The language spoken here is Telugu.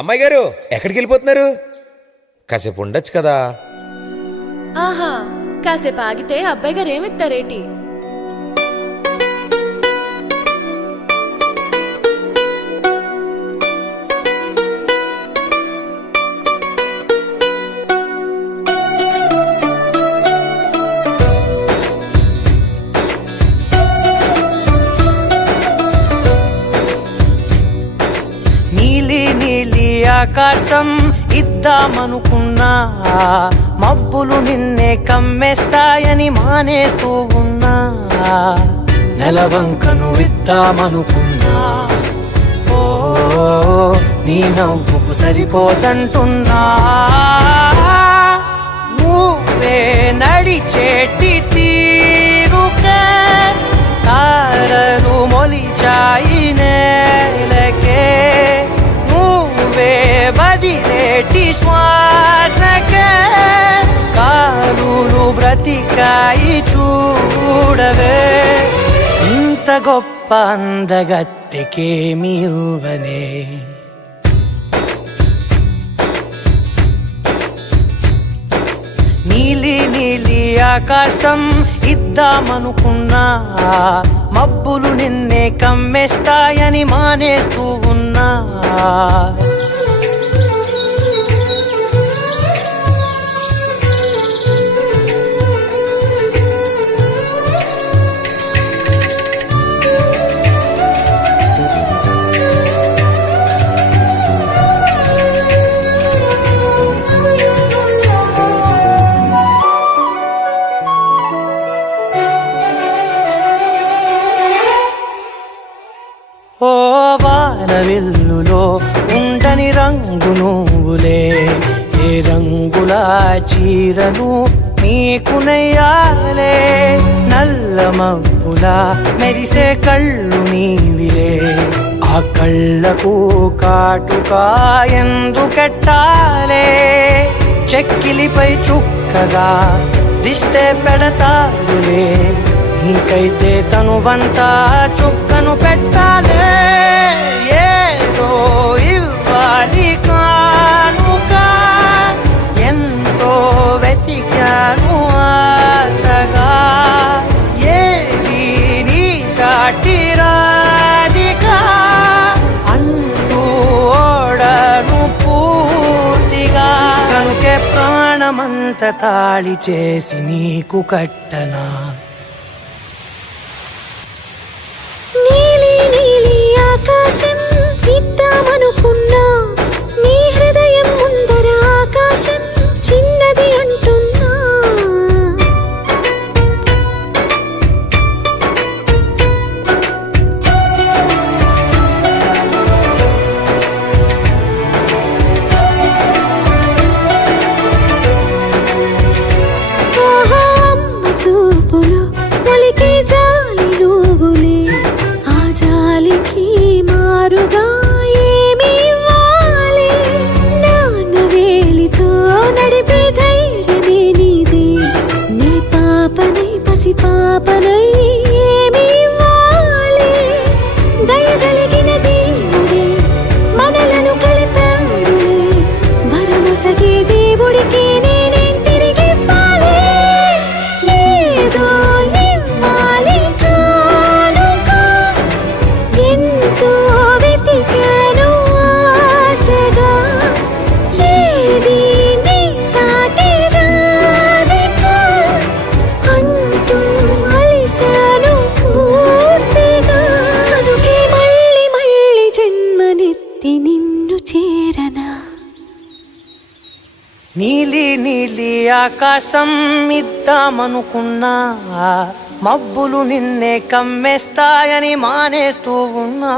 అమ్మాయి గారు ఎక్కడికి వెళ్ళిపోతున్నారు? కాసేపు ఉండొచ్చు కదా. ఆహా, కాసేపు ఆగితే అబ్బాయి గారు ఏమిస్తారేటి? నీలి నీలి ఆకాశం ఇద్దామనుకున్నా, మబ్బులు నిన్నే కమ్మేస్తాయని మానేస్తూ ఉన్నా. నెలవంకను ఇద్దామనుకున్నా, ఓ నీ నవ్వుకు సరిపోదంటున్నా. నువ్వే నడిచేటి తీరుకే తారలు మొలిచాయి నేలకే. నువ్వే వదిలేటి శ్వాసకే కారులు బ్రతికాయి చూడవే. ఇంత గొప్ప అందగత్తెకేమి ఇవ్వనే. నీలి నీలి ఆకాశం ఇద్దామనుకున్నా, మబ్బులు నిన్నే కమ్మేస్తాయని మానేస్తూ ఉన్నా. ఓ వానవిల్లులో ఉండని రంగు నువ్వులే, ఏ రంగుల చీరను నీకు నెయ్యాలే. నల్ల మబ్బులా మెరిసే కళ్ళు నీవిలే, ఆ కళ్ళకు కాటుకా ఎందుకెట్టాలే. చెక్కిలిపై చుక్కగా దిష్టే పెడతారులే, నీకైతే తనువంతా చుక్కను పెట్టాలే. ఏదో ఇవ్వాలి కానుక, ఎంతో వెతికాను ఆశగా. ఏది నీ సాటి రాధిక అంటూ ఓడను పూర్తిగా. కనుకే ప్రాణమంత తాళి చేసి నీకు కట్టనా. ఆకాశం ఇద్దామనుకున్నా, నీ హృదయం ముందర ఆకాశం చిన్నది అంటున్నా. ఆహా, అమ్మ చూపులు ఒలికే జాలి నువ్వులే, ఆ జాలికి మారుగా ఏమి ఇవ్వాలి. నాన్న వేలితో నడిపే ధైర్యమే నీదే, నీ పాపనై పసి పాపనై ఏమి ఇవ్వాలి. దయగలిగిన దేవుడే మనలను కలిపాడులే, వరమొసగే దేవుడికి నేనేం తిరిగి ఇవ్వాలి. ఏదో ఇవ్వాలి కానుక, ఎంతో వెతికాను ఆశగా. ఏది నీ సాటి రాధిక అంటూ అలిశాను పూర్తిగా. కనుకే మళ్ళీ మళ్ళీ జన్మనెత్తి నిన్ను చేరనా. నీలి నీలి ఆకాశం ఇద్దామనుకున్నా, మబ్బులు నిన్నే కమ్మేస్తాయని మానేస్తూ ఉన్నా.